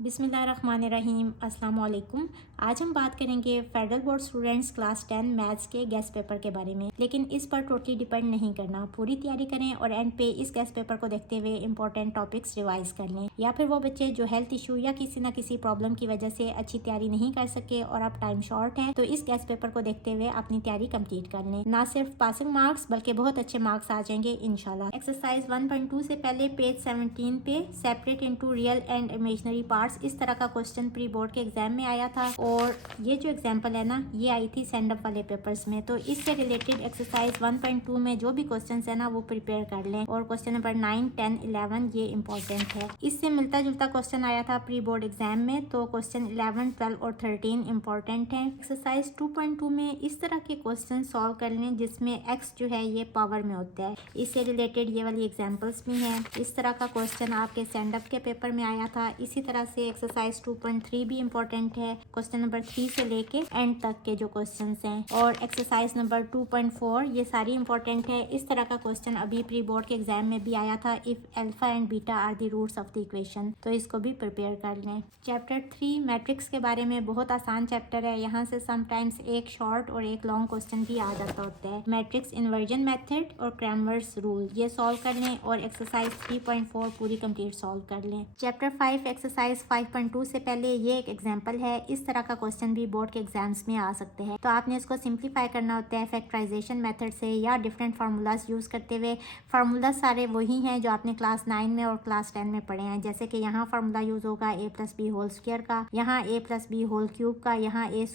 बिस्मिल्लाहिर्रहमानिर्रहीम अस्सलाम वालेकुम। आज हम बात करेंगे federal board students class 10 maths के गेस्ट पेपर के बारे में। लेकिन इस पर टोटली डिपेंड नहीं करना, पूरी तैयारी करें और एंड पे इस गेस्ट पेपर को देखते हुए इंपॉर्टेंट टॉपिक्स रिवाइज कर लें। या फिर वो बच्चे जो हेल्थ इशू या किसी न किसी प्रॉब्लम की वजह से अच्छी तैयारी नहीं कर सके और अब टाइम शॉर्ट है, तो इस गेस्ट पेपर को देखते हुए अपनी तैयारी कंप्लीट कर लें। ना सिर्फ पासिंग मार्क्स बल्कि बहुत अच्छे मार्क्स आ जाएंगे इंशाल्लाह। एक्सरसाइज 1.2 से पहले पेज 17 पे separate into real and imaginary parts, इस तरह का क्वेश्चन प्री बोर्ड के एग्जाम में आया था और ये जो एग्जांपल है ना, ये आई थी सेंड अप वाले पेपर्स में। तो इससे रिलेटेड एक्सरसाइज 1.2 में जो भी क्वेश्चंस है ना, वो प्रिपेयर कर लें। और क्वेश्चन नंबर 9, 10, 11 ये इंपॉर्टेंट है। इससे मिलता जुलता क्वेश्चन आया था प्री बोर्ड एग्जाम में, तो क्वेश्चन 11, 12 और 13 इंपॉर्टेंट है। एक्सरसाइज 2.2 में इस तरह के क्वेश्चन सॉल्व कर लें जिसमें एक्स जो है ये पावर में होता है। इससे रिलेटेड ये वाली एग्जाम्पल्स भी हैं। इस तरह का क्वेश्चन आपके सेंड अप के पेपर में आया था। इसी तरह से एक्सरसाइज 2.3 भी इम्पोर्टेंट है, क्वेश्चन नंबर 3 से लेके एंड तक के जो क्वेश्चंस हैं। और एक्सरसाइज नंबर 2.4 ये सारी इंपॉर्टेंट है। इस तरह का क्वेश्चन अभी प्री बोर्ड के एग्जाम में भी आया था, if alpha and beta are the roots of the equation, तो इसको भी प्रिपेयर कर लें। चैप्टर 3 मैट्रिक्स के बारे में बहुत आसान चैप्टर है। यहाँ से समटाइम्स एक शॉर्ट और एक लॉन्ग क्वेश्चन भी आ जाता होता है। मैट्रिक्स इन्वर्जन मेथड और क्रैमर्स रूल ये सॉल्व कर लें और एक्सरसाइज 3.4 पूरी कंप्लीट सॉल्व कर लें। चैप्टर 5 एक्सरसाइज 5.2 से पहले ये एक एग्जांपल है। इस तरह का क्वेश्चन भी बोर्ड के एग्जाम्स में आ सकते हैं, तो आपने इसको सिंप्लीफाई करना होता है फैक्टराइजेशन मेथड से या डिफरेंट फार्मूलाज यूज करते हुए। फार्मूला सारे वही हैं जो आपने क्लास 9 में और क्लास 10 में पढ़े हैं। जैसे कि यहाँ फार्मूला यूज होगा a+b होल स्क्वायर का, यहाँ a+b होल क्यूब का, यहाँ a²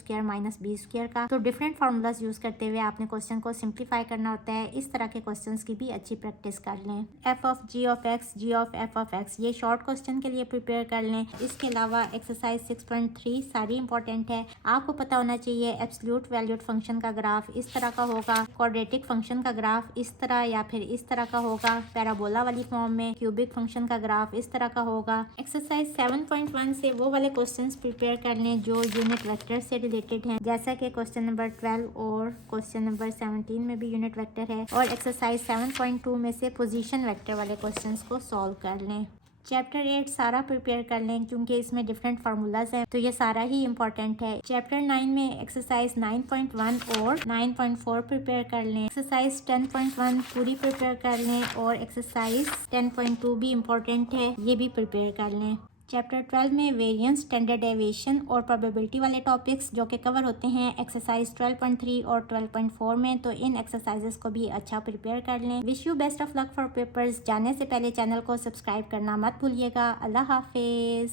- b² का। तो डिफरेंट फार्मूलाज यूज करते हुए आपने क्वेश्चन को सिंप्लीफाई करना होता है। इस तरह के क्वेश्चन की भी अच्छी प्रैक्टिस कर लें। f(g)(x), g(f)(x) ये शॉर्ट क्वेश्चन के लिए प्रिपेयर कर लें। इसके अलावा एक्सरसाइज 6.3 सारी इंपॉर्टेंट है। आपको पता होना चाहिए एब्सोल्यूट वैल्यूड फंक्शन का ग्राफ इस तरह का होगा, क्वाड्रेटिक फंक्शन का ग्राफ इस तरह या फिर इस तरह का होगा, पैराबोला वाली फॉर्म में क्यूबिक फंक्शन का ग्राफ इस तरह का होगा। एक्सरसाइज 7.1 से वो वाले क्वेश्चंस प्रिपेयर कर लें जो यूनिट वेक्टर से रिलेटेड हैं, जैसा कि क्वेश्चन नंबर 12 और क्वेश्चन नंबर 17 में भी यूनिट वेक्टर है। और एक्सरसाइज 7.2 में से पोजीशन वेक्टर वाले क्वेश्चंस को सॉल्व कर लें। चैप्टर 8 सारा प्रिपेयर कर लें क्योंकि इसमें डिफरेंट फार्मूलाज हैं, तो ये सारा ही इंपॉर्टेंट है। चैप्टर 9 में एक्सरसाइज 9.1 और 9.4 प्रिपेयर कर लें। एक्सरसाइज 10.1 पूरी प्रिपेयर कर लें और एक्सरसाइज 10.2 भी इंपॉर्टेंट है, ये भी प्रिपेयर कर लें। चैप्टर 12 में वेरिएंस, स्टैंडर्ड डेविएशन और प्रोबेबिलिटी वाले टॉपिक्स जो कि कवर होते हैं एक्सरसाइज 12.3 और 12.4 में, तो इन एक्सरसाइजेस को भी अच्छा प्रिपेयर कर लें। Wish you best of luck for papers. जाने से पहले चैनल को सब्सक्राइब करना मत भूलिएगा। अल्लाह हाफिज़।